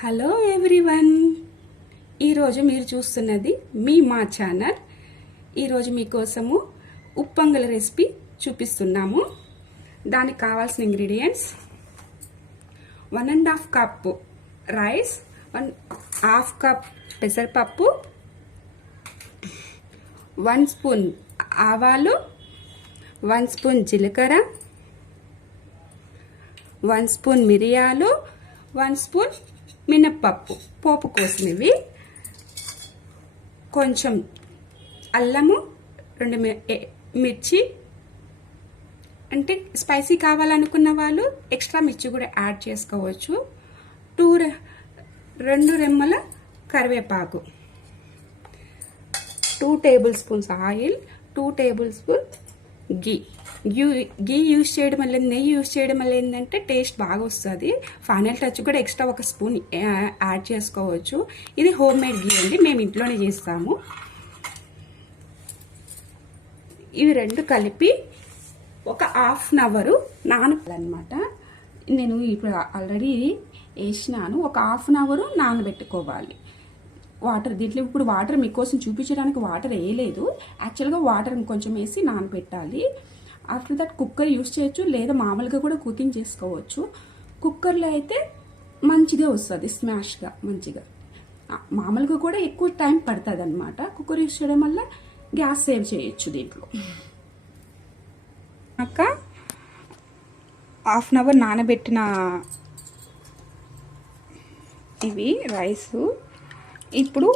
Hello everyone, ఈరోజు మీరు చూస్తున్నది మా ఛానల్. ఈరోజు మీకోసము ఉప్పొంగల రెసిపీ చూపిస్తున్నాము. దానికి కావాల్సిన ఇంగ్రీడియంట్స్ 1.5 కప్ రైస్, 1/2 కప్ పెసరపప్పు, 1 స్పూన్ ఆవాలు, 1 స్పూన్ జీలకర్ర, 1 స్పూన్ మిరియాలు, 1 స్పూన్ మినప్పప్పు పోపు కోసినవి, కొంచెం అల్లము, 2 మిర్చి, అంటే స్పైసీ కావాలనుకున్న వాళ్ళు ఎక్స్ట్రా మిర్చి కూడా యాడ్ చేసుకోవచ్చు, 2 రెమ్మల కరివేపాకు, 2 table spoons oil, 2 table spoon ghee use చేయడం వల్ల, నెయ్యి యూజ్ చేయడం వల్ల ఏంటంటే టేస్ట్ బాగా వస్తుంది. ఫైనల్ టచ్ కూడా ఎక్స్ట్రా 1 స్పూన్ యాడ్ చేసుకోవచ్చు. ఇది హోమ్ మేడ్ గీ అండి, మేము ఇంట్లోనే చేస్తాము. ఇవి 2 కలిపి ఒక ½ అవర్ నానబెట్టాలన్నమాట. నేను ఇప్పుడు ఆల్రెడీ వేసినాను. ఒక ½ అవర్ నానబెట్టుకోవాలి వాటర్. దీంట్లో ఇప్పుడు వాటర్ మీకోసం చూపించడానికి వాటర్ వేయలేదు. యాక్చువల్గా వాటర్ కొంచెం వేసి నానబెట్టాలి. ఆఫ్టర్ దట్ కుక్కర్ యూస్ చేయొచ్చు, లేదా మామూలుగా కూడా కుకింగ్ చేసుకోవచ్చు. కుక్కర్లో అయితే మంచిగా వస్తుంది, స్మాష్గా మంచిగా. మామూలుగా కూడా ఎక్కువ టైం పడుతుంది అనమాట. కుక్కర్ యూస్ చేయడం వల్ల గ్యాస్ సేవ్ చేయొచ్చు దీంట్లో. ½ అవర్ నానబెట్టిన ఇవి రైసు. ఇప్పుడు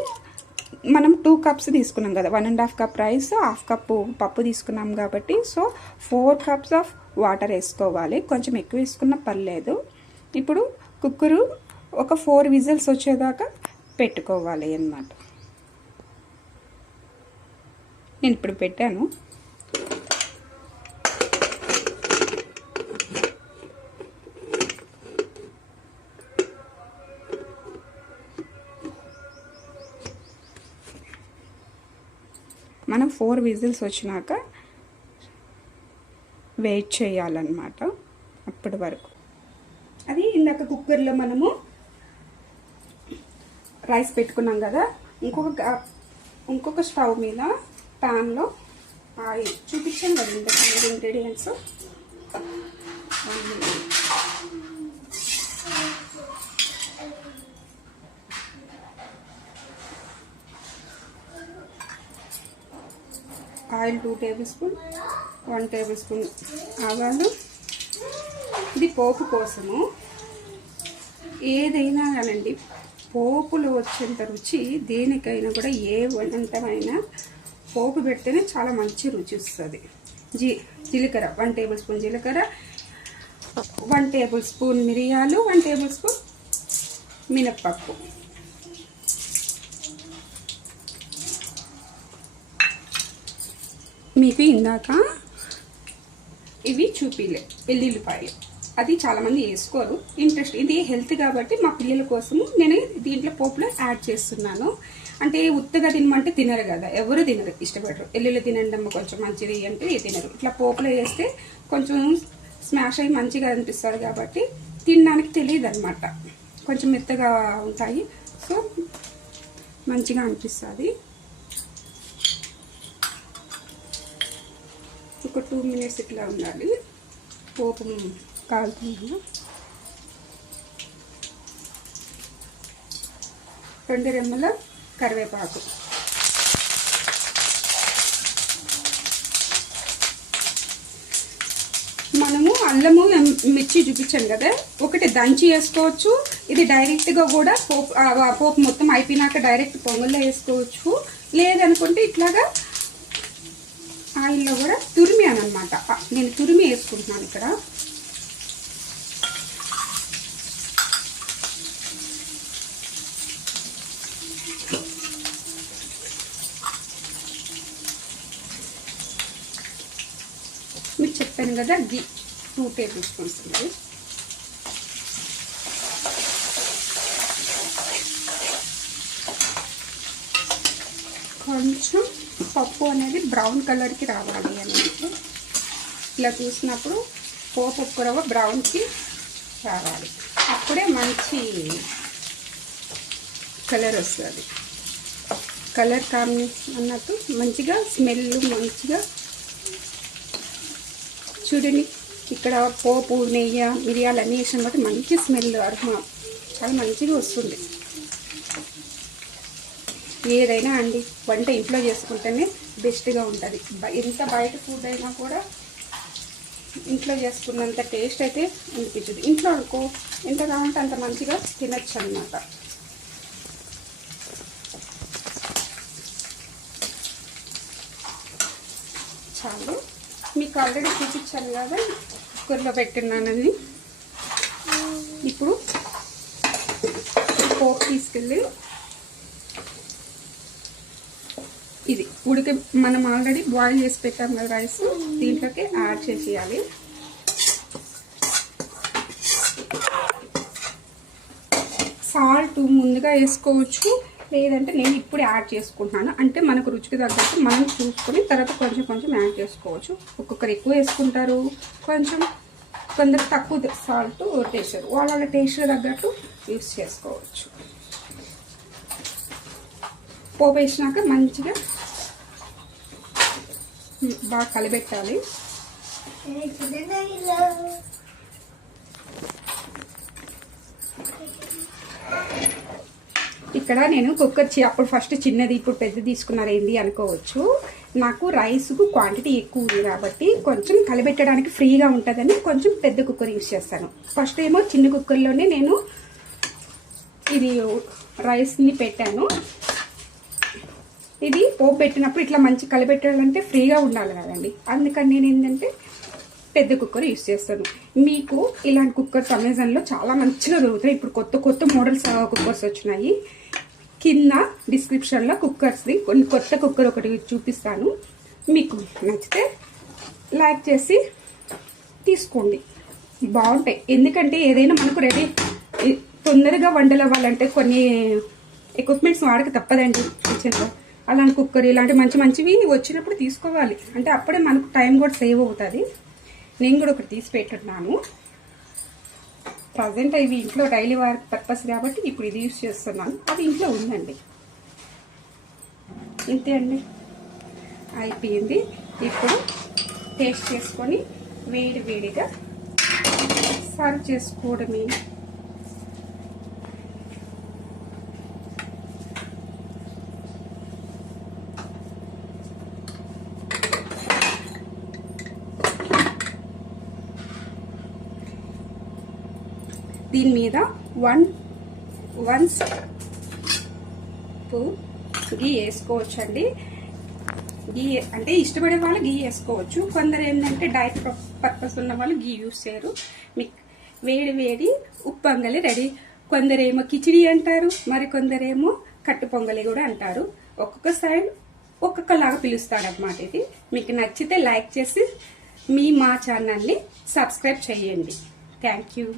మనం 2 కప్స్ తీసుకున్నాం కదా, 1.5 కప్ రైస్, ½ కప్పు పప్పు తీసుకున్నాం కాబట్టి, సో 4 కప్స్ ఆఫ్ వాటర్ వేసుకోవాలి. కొంచెం ఎక్కువ వేసుకున్నా పర్లేదు. ఇప్పుడు కుక్కరు ఒక 4 విజిల్స్ వచ్చేదాకా పెట్టుకోవాలి అన్నమాట. నేను ఇప్పుడు పెట్టాను. మనం 4 విజిల్స్ వచ్చినాక వెయిట్ చేయాలన్నమాట. అప్పటి వరకు అది ఇందాక కుక్కర్లో మనము రైస్ పెట్టుకున్నాం కదా, ఇంకొక స్టవ్ మీద ప్యాన్లో ఆయిల్ చూపించాను కదా ఇందాక ingredients. Oil 2 table spoon, 1 table spoon ఆవాలు. ఇది పోపు కోసము. ఏదైనా కానండి, పోపులు వచ్చేంత రుచి దేనికైనా కూడా, ఏ వంటమైనా పోపు పెడితేనే చాలా మంచి రుచి వస్తుంది. జీలకర్ర 1 టేబుల్ స్పూన్ జీలకర్ర, 1 టేబుల్ స్పూన్ మిరియాలు, 1 టేబుల్ స్పూన్ మినప్పప్పు. మీకు ఇందాక ఇవి చూపిలే వెల్లుల్లిపాయలు, అది చాలామంది వేసుకోరు, ఇంట్రెస్ట్. ఇది హెల్త్ కాబట్టి మా పిల్లల కోసము నేను దీంట్లో పోపులో యాడ్ చేస్తున్నాను. అంటే ఉత్తగా తినమంటే తినరు కదా, ఎవరు తినరు, ఇష్టపడరు. వెల్లుల్లి తినండి కొంచెం మంచిది అంటే తినరు. ఇట్లా పోపులో వేస్తే కొంచెం స్మాష్ అయ్యి మంచిగా అనిపిస్తుంది కాబట్టి తినడానికి తెలియదు అనమాట. కొంచెం మెత్తగా ఉంటాయి, సో మంచిగా అనిపిస్తుంది. ఒక 2 మినిట్స్ ఇట్లా ఉండాలి. పోపు కాలుతున్నాను. 2 రెమ్మల కరివేపాకు, మనము అల్లము మిర్చి చూపించాను కదా, ఒకటి దంచి వేసుకోవచ్చు. ఇది డైరెక్ట్గా కూడా పోపు మొత్తం అయిపోయినాక డైరెక్ట్ పొంగల్లో వేసుకోవచ్చు. లేదనుకుంటే ఇట్లాగా ఆయిల్లో కూడా తురిమాను అనమాట. నేను తురిమి వేసుకుంటున్నాను ఇక్కడ. మీకు చెప్పాను కదా, 2 టేబుల్ స్పూన్స్ ఉంది. కొంచెం పప్పు అనేది బ్రౌన్ కలర్కి రావాలి అన్నట్టు. ఇలా చూసినప్పుడు పోపు రవ్వ బ్రౌన్కి రావాలి, అప్పుడే మంచి కలర్ వస్తుంది. కలర్ కాంబినేషన్ అన్నట్టు మంచిగా స్మెల్ మంచిగా చూడండి. ఇక్కడ పోపు, నెయ్యి, మిరియాలు అన్నీ వేసాం కాబట్టి మంచి స్మెల్ అరుమ చాలా మంచిగా వస్తుంది. ఏదైనా అండి వంట ఇంట్లో చేసుకుంటేనే బెస్ట్గా ఉంటుంది. ఎంత బయట ఫుడ్ అయినా కూడా ఇంట్లో చేసుకున్నంత టేస్ట్ అయితే అనిపించదు. ఇంట్లో అనుకో ఎంత కావాలంటే అంత మంచిగా తినచ్చు అన్నమాట. చాలు, మీకు ఆల్రెడీ చూపించాను కదా కుక్కర్లో పెట్టినానని. ఇప్పుడు పోపు తీసుకెళ్ళి ఇది మనం ఆల్రెడీ బాయిల్ చేసి పెట్టాం కదా రైస్, దీంట్లోకి యాడ్ చేసేయాలి. సాల్ట్ ముందుగా వేసుకోవచ్చు, లేదంటే నేను ఇప్పుడు యాడ్ చేసుకుంటున్నాను. అంటే మనకు రుచికి తగ్గట్టు మనం చూసుకొని తర్వాత కొంచెం కొంచెం యాడ్ చేసుకోవచ్చు. ఒక్కొక్కరు ఎక్కువ వేసుకుంటారు, కొందరు తక్కువ సాల్ట్ టేస్ట్, వాళ్ళ టేస్ట్ తగ్గట్టు యూస్ చేసుకోవచ్చు. పోపు వేసినాక మంచిగా బాగా కలిపెట్టాలి. ఇక్కడ నేను కుక్కర్ అప్పుడు ఫస్ట్ చిన్నది ఇప్పుడు పెద్దది తీసుకున్నారు ఏంటి అనుకోవచ్చు. నాకు రైస్కు క్వాంటిటీ ఎక్కువ ఉంది కాబట్టి కొంచెం కలిపెట్టడానికి ఫ్రీగా ఉంటుందని కొంచెం పెద్ద కుక్కర్ యూస్ చేస్తాను. ఫస్ట్ ఏమో చిన్న కుక్కర్లోనే నేను ఇది రైస్ని పెట్టాను. ఇది పోపు పెట్టినప్పుడు ఇట్లా మంచి కలిపెట్టాలంటే ఫ్రీగా ఉండాలి కదండి, అందుకని నేను ఏంటంటే పెద్ద కుక్కర్ యూస్ చేస్తాను. మీకు ఇలాంటి కుక్కర్స్ అమెజాన్లో చాలా మంచిగా దొరుకుతాయి. ఇప్పుడు కొత్త మోడల్స్ కుక్కర్స్ వచ్చినాయి. కింద డిస్క్రిప్షన్లో కుక్కర్స్ది కొన్ని కొత్త కుక్కర్ ఒకటి చూపిస్తాను. మీకు నచ్చితే లైక్ చేసి తీసుకోండి, బాగుంటాయి. ఎందుకంటే ఏదైనా మనకు రెడీ తొందరగా వంటలు అవ్వాలంటే కొన్ని ఎక్విప్మెంట్స్ వాడక తప్పదండి కిచెన్లో. అలాంటి కుక్కర్ ఇలాంటి మంచివి వచ్చినప్పుడు తీసుకోవాలి, అంటే అప్పుడే మనకు టైం కూడా సేవ్ అవుతుంది. నేను కూడా ఒకటి తీసి పెట్టున్నాను. ప్రజెంట్ ఇవి ఇంట్లో డైలీ వర్క్ పర్పస్ కాబట్టి ఇప్పుడు ఇది యూస్ చేస్తున్నాను. అది ఇంట్లో ఉందండి. ఇంతే అండి, అయిపోయింది. ఇప్పుడు టేస్ట్ చేసుకొని వేడిగా సర్వ్ చేసుకోవడమే. దీని మీద వన్ స్పూన్ గీ వేసుకోవచ్చండి. గీ అంటే ఇష్టపడే వాళ్ళు గీ వేసుకోవచ్చు. కొందరు ఏంటంటే డైట్ పర్పస్ ఉన్న వాళ్ళు గీ యూస్ చేయరు. మీకు వేడి ఉప్పొంగలి రెడీ. కొందరేమో కిచిడి అంటారు, మరి కొందరేమో కట్టు పొంగలి కూడా అంటారు. ఒక్కొక్క సైడ్ ఒక్కొక్కలాగా పిలుస్తారన్నమాట. ఇది మీకు నచ్చితే లైక్ చేసి మా ఛానల్ని సబ్స్క్రైబ్ చేయండి. Thank you.